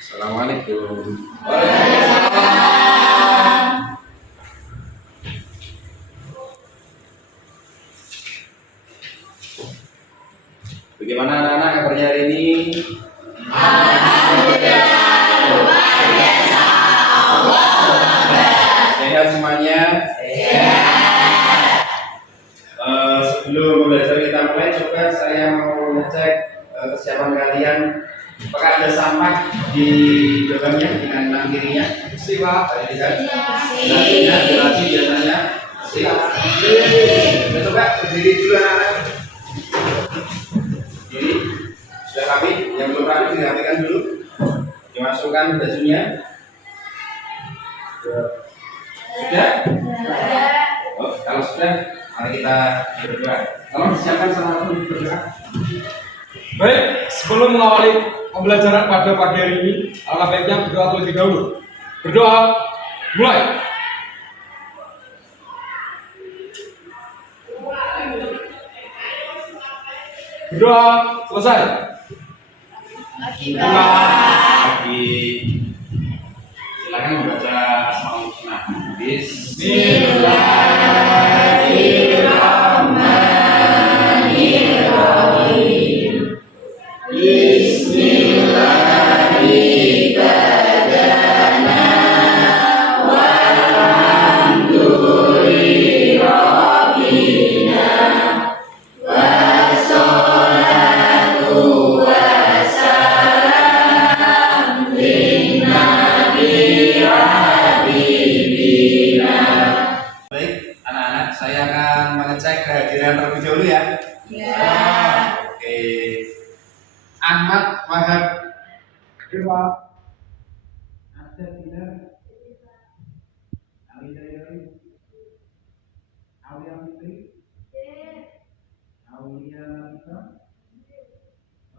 Assalamualaikum. Bagaimana anak-anak kabarnya hari ini? Sehat semuanya? Sebelum belajar kita mulai, coba saya mau ngecek kesiapan kalian. Apakah ada sampah di dalamnya, di kanan kirinya? Siap. Biasanya biasanya. Siap. Coba berdiri dulu anak-anak. Berdiri. Sudah rapi? Yang belum rapi dirapikan dulu. Dimasukkan bajunya. Sudah? Oh, kalau sudah, mari kita berdoa. Tolong siapkan sama-sama berdoa. Baik, sebelum mengawali pembelajaran pada pagi hari ini, alangkah baiknya berdoa terlebih dahulu. Berdoa, mulai. Berdoa, selesai. Lagi. Silakan membaca Asmaul Husna. Baik, anak-anak, saya akan mengecek kehadiran terlebih dahulu ya. Oke. Ahmad Wahab. Ada tidak? Aulia Fitri. Aulia Fitri.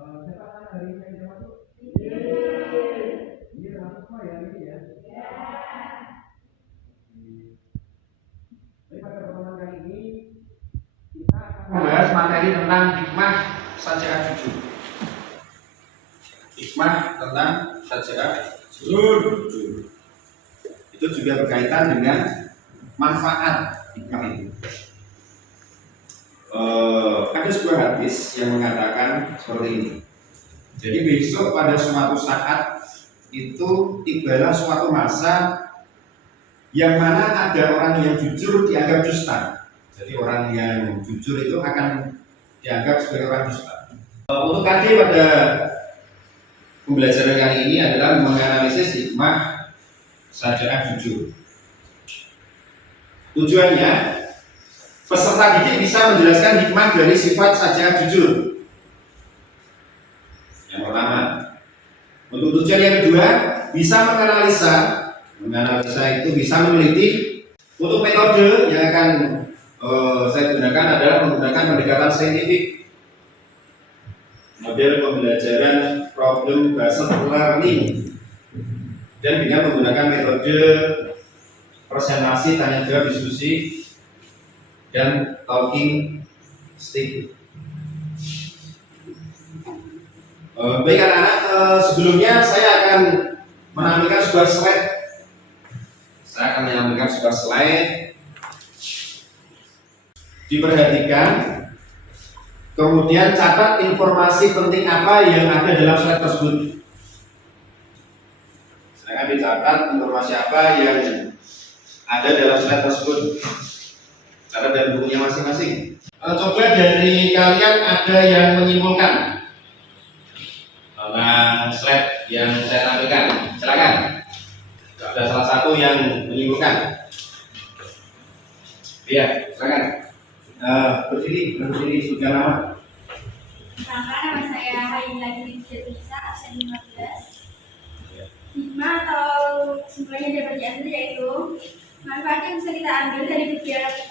Siapa anak hari ini yang masuk? Ini masuk semua ya ini ya. Baik, pada pertemuan kali ini kita akan membahas materi tentang hikmah saja'ah jujur. Hikmah tentang saja'ah jujur. Itu juga berkaitan dengan manfaat hikmah itu. Ada sebuah hadis yang mengatakan seperti ini. Jadi besok pada suatu saat itu tibalah suatu masa yang mana ada orang yang jujur dianggap dusta. Jadi orang yang jujur itu akan dianggap sebagai orang dusta. Untuk tadi pada pembelajaran kali ini adalah menganalisis hikmah saja'ah jujur. Tujuannya peserta didik bisa menjelaskan hikmah dari sifat saja'ah jujur. Yang pertama. Untuk tujuan yang kedua, bisa menganalisa itu bisa meneliti. Untuk metode yang akan saya gunakan adalah menggunakan pendekatan saintifik. Model pembelajaran problem based learning dan dengan menggunakan metode presentasi, tanya jawab, diskusi, dan talking stick. Baik anak-anak, sebelumnya saya akan menampilkan sebuah slide. Diperhatikan, kemudian catat informasi penting apa yang ada dalam slide tersebut. Saya akan dicatat informasi apa yang ada dalam slide tersebut. Catat dari bukunya masing-masing. Coba dari kalian ada yang menyimpulkan tentang slide yang saya tampilkan. Silakan. Ada salah satu yang menyimpulkan. Iya, silakan. Berdiri sudah lama. Nama saya Hailani Jatisa, absen 15. Hikmah atau kesimpulannya dapat diambil yaitu manfaat yang bisa kita ambil dari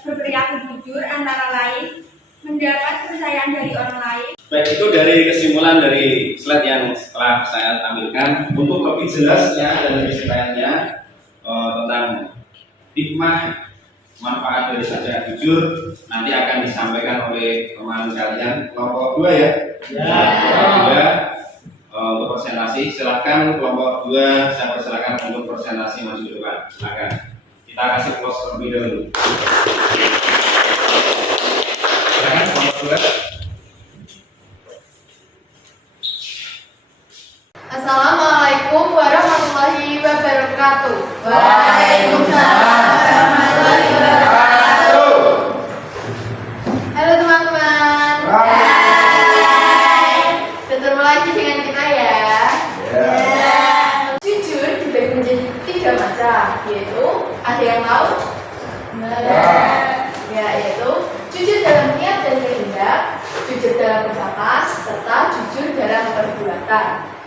berperilaku jujur antara lain mendapat kepercayaan dari orang lain. Baik, itu dari kesimpulan dari slide yang telah saya tampilkan. Untuk lebih jelasnya dan lebih detailnya tentang hikmah manfaat dari saja jujur nanti akan disampaikan oleh teman kalian kelompok 2 ya. Kelompok 2 untuk presentasi. Silahkan kelompok 2 saya persilakan untuk presentasi maju ke depan. Silakan. Kita kasih close terlebih dahulu. Silakan kelompok 2. Assalamualaikum warahmatullahi wabarakatuh. Waalaikumsalam warahmatullahi wabarakatuh. Halo teman-teman. Hai. Ketemu lagi dengan kita ya. Jujur dibagi menjadi 3 macam, yaitu ada yang tahu? Ya, yaitu jujur dalam niat dan kehendak, jujur dalam ucapan, serta jujur dalam perbuatan.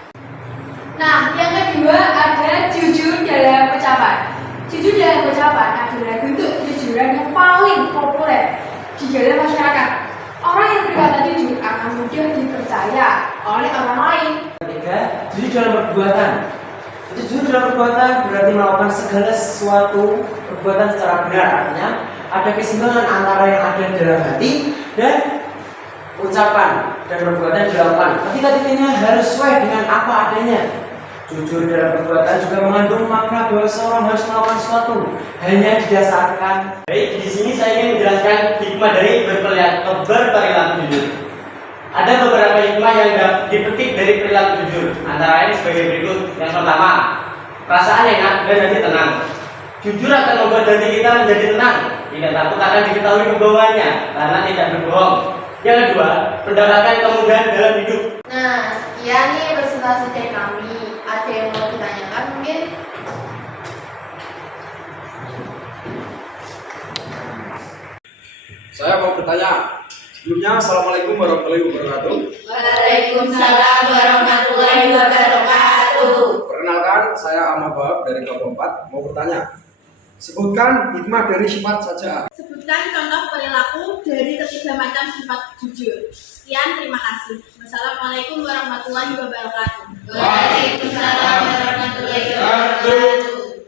Nah, yang kedua ada jujur dalam ucapan. Jujur dalam ucapan adalah bentuk kejujuran yang paling populer di dalam masyarakat. Orang yang berkata jujur akan mudah dipercaya oleh orang lain. Ketiga, jujur dalam perbuatan. Jujur dalam perbuatan berarti melakukan segala sesuatu perbuatan secara benar. Artinya ada keseimbangan antara yang ada dalam hati dan ucapan dan perbuatan dilakukan. Ketika-tikanya harus sesuai dengan apa adanya. Jujur dalam perbuatan juga mengandung makna bahwa seorang harus melakukan sesuatu hanya didasarkan. Baik, di sini saya ingin menjelaskan hikmah dari berperilaku jujur. Ada beberapa hikmah yang dipetik dari perilaku jujur. Antara lain sebagai berikut. Yang pertama, perasaan enak dan hati tenang. Jujur akan membuat hati kita menjadi tenang. Tidak takut akan diketahui kebohongannya karena tidak berbohong. Yang kedua, mendapatkan kemudahan dalam hidup. Nah, sekian nih presentasi dari kami. Ada yang mau ditanyakan mungkin? Saya mau bertanya. Sebelumnya, Assalamualaikum warahmatullahi wabarakatuh. Waalaikumsalam warahmatullahi wabarakatuh. Perkenalkan, saya Ahmad Wahab dari kelompok 4 mau bertanya. Sebutkan hikmah dari sifat saja. Sebutkan contoh perilaku dari ketiga macam sifat jujur. Sekian, terima kasih. Wassalamualaikum warahmatullahi wabarakatuh. Waalaikumsalam warahmatullahi wabarakatuh.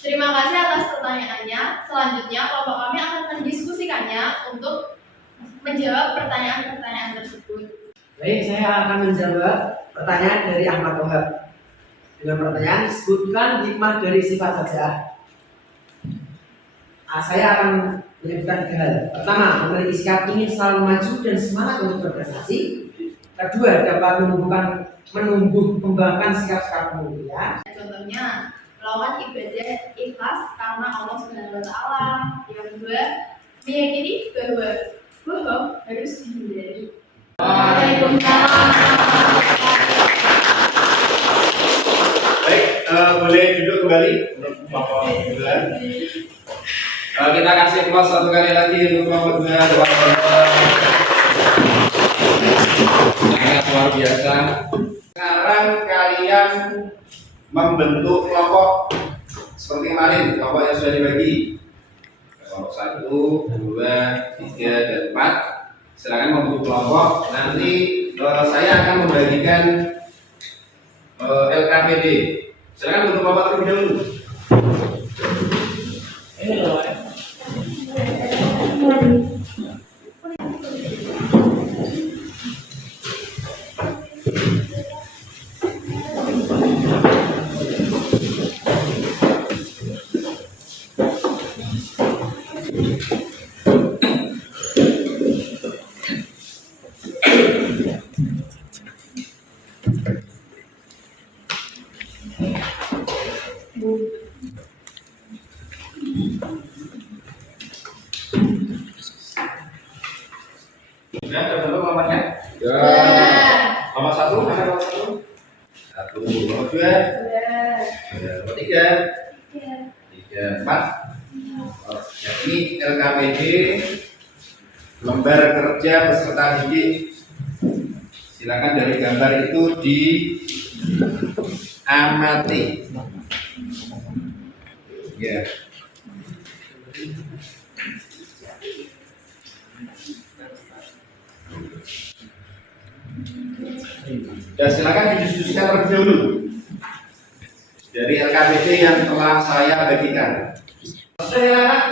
Terima kasih atas pertanyaannya. Selanjutnya kelompok kami akan mendiskusikannya untuk menjawab pertanyaan-pertanyaan tersebut. Baik, saya akan menjawab pertanyaan dari Ahmad Wahab. Dengan pertanyaan, sebutkan hikmah dari sifat saja. Saya akan menyebutkan 3 hal. Pertama, memiliki sikap ingin selalu maju dan semangat untuk berprestasi. Kedua, dapat menumbuh kembangkan sikap-sikap mulia. Contohnya, melakukan ibadah ikhlas karena Allah Subhanahu wa taala. Yang kedua, meyakini bahwa bohong harus dihindari. Waalaikumsalam. Baik, boleh duduk kembali untuk kelompok 2. Kita kasih close satu kali lagi untuk kelompok 2. Sangat luar biasa. Sekarang kalian membentuk kelompok seperti kemarin, kelompok yang sudah dibagi. Kelompok 1, 2, 3, dan 4. Silakan membentuk kelompok. Nanti saya akan membagikan LKPD. Silakan bentuk kelompok terlebih dahulu. Sudah terbentuk kelompoknya? Ya. Kelompok 1, mana kelompok 1? 1, kelompok 2, kelompok 3, 3, 4. Jadi LKPD lembar kerja peserta didik. Silakan dari gambar itu diamati. Ya. Dan silakan didiskusikan terlebih dahulu dari LKPD yang telah saya bagikan. Sudah ya, anak?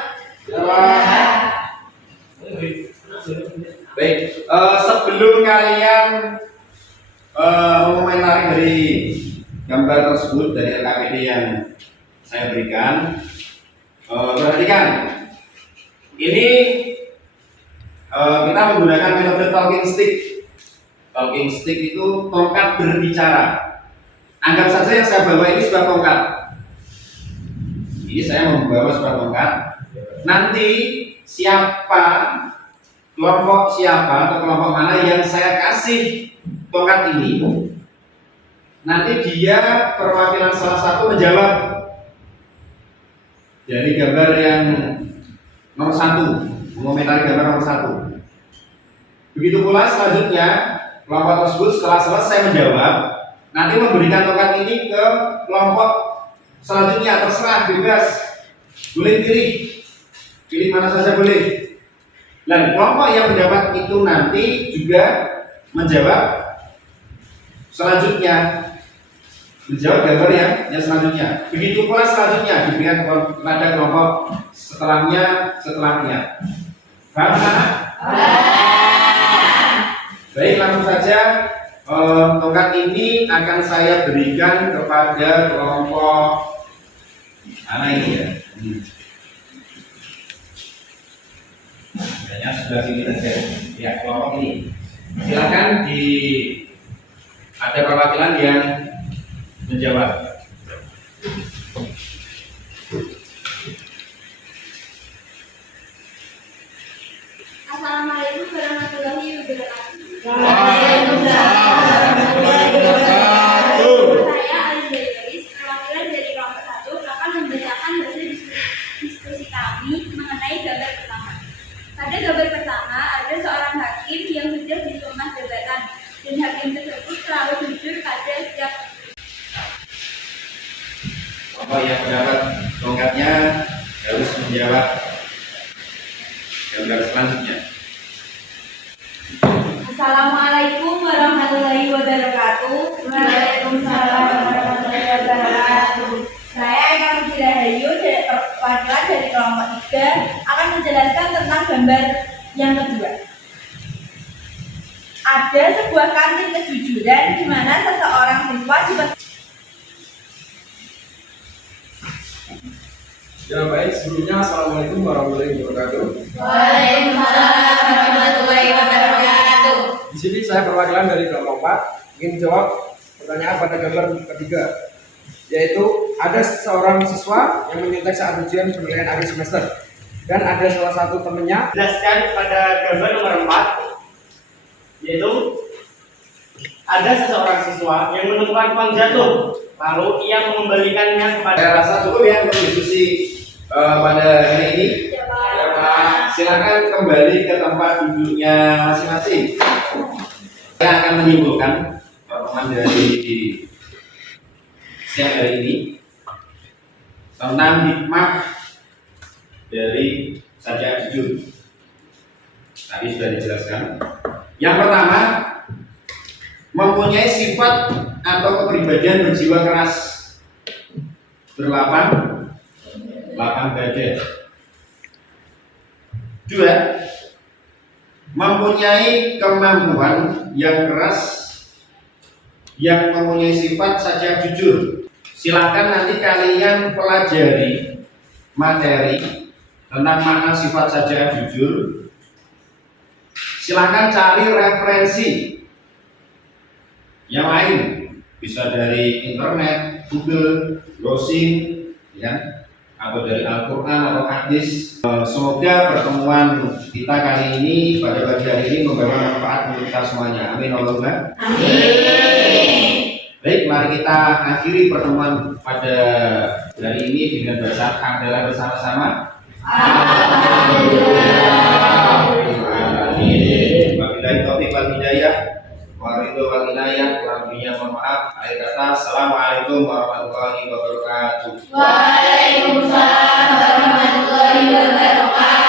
Baik, sebelum kalian mengomentari dari gambar tersebut dari LKPD yang saya berikan, perhatikan. Ini kita menggunakan metode talking stick. Talking stick itu tongkat berbicara. Anggap saja yang saya bawa ini sebuah tongkat. Ini saya membawa sebuah tongkat. Nanti kelompok siapa atau kelompok mana yang saya kasih tongkat ini, nanti dia perwakilan salah satu menjawab dari gambar yang nomor 1, mengomentari gambar nomor 1. Begitu pula selanjutnya kelompok tersebut setelah selesai menjawab, nanti memberikan tongkat ini ke kelompok selanjutnya. Terserah, bebas, boleh pilih mana saja boleh. Dan kelompok yang menjawab itu nanti juga menjawab selanjutnya, menjawab gambar yang selanjutnya. Begitu pula selanjutnya diberikan kepada kelompok setelahnya. Paham kan? Baik, langsung saja tongkat ini akan saya berikan kepada kelompok mana ini ya? Hanya sebelah sini saja. Ya, kelompok ini. Silakan ada perwakilan yang menjawab. Assalamualaikum warahmatullahi wabarakatuh. Waalaikumsalam warahmatullahi wabarakatuh. Saya Alinda Yoris, perwakilan dari kelompok 1 akan membacakan hasil diskusi kami mengenai gambar pertama. Pada gambar pertama ada seorang hakim yang sudah disumpah jabatan, dan hakim tersebut selalu jujur pada setiap. Bapak yang mendapat tongkatnya harus menjawab gambar selanjutnya. Assalamualaikum warahmatullahi wabarakatuh. Waalaikumsalam warahmatullahi wabarakatuh. Saya Eka Rahayu dari perwakilan dari kelompok 3 akan menjelaskan tentang gambar yang kedua. Ada sebuah kantin kejujuran di mana seseorang siswa Ya baik, sebelumnya Assalamualaikum warahmatullahi wabarakatuh. Waalaikumsalam warahmatullahi wabarakatuh. Di sini saya perwakilan dari kelompok 4 ingin menjawab pertanyaan pada gambar ketiga, yaitu ada seorang siswa yang menyontek saat ujian penilaian akhir semester, dan ada salah satu temannya. Jelaskan pada gambar nomor 4, yaitu ada seseorang siswa yang menemukan uang jatuh, lalu ia mengembalikannya kepada. Saya rasa cukup ya untuk diskusi pada hari ini. Silakan kembali ke tempat duduknya masing-masing. Saya akan menyimpulkan pertemuan dari siang hari ini tentang hikmah dari sajak jujur. Tadi sudah dijelaskan. Yang pertama, mempunyai sifat atau kepribadian berjiwa keras, berlapang dada. 2, mempunyai kemampuan yang keras, yang mempunyai sifat saja jujur. Silakan nanti kalian pelajari materi tentang makna sifat saja jujur. Silakan cari referensi yang lain, bisa dari internet, Google, browsing, ya, atau dari Al-Quran atau hadis. Semoga pertemuan kita kali ini pada pagi hari ini membawa manfaat untuk kita semuanya. Amin Allahumma. Amin. Baik, mari kita akhiri pertemuan pada hari ini dengan baca hamdalah bersama-sama. Alhamdulillah. Wabillahi taufiq wal hidayah. Waridho wal inayah. Kurang lebihnya mohon maaf. Akhir kata, assalamualaikum warahmatullahi wabarakatuh. Waalaikumsalam warahmatullahi wabarakatuh.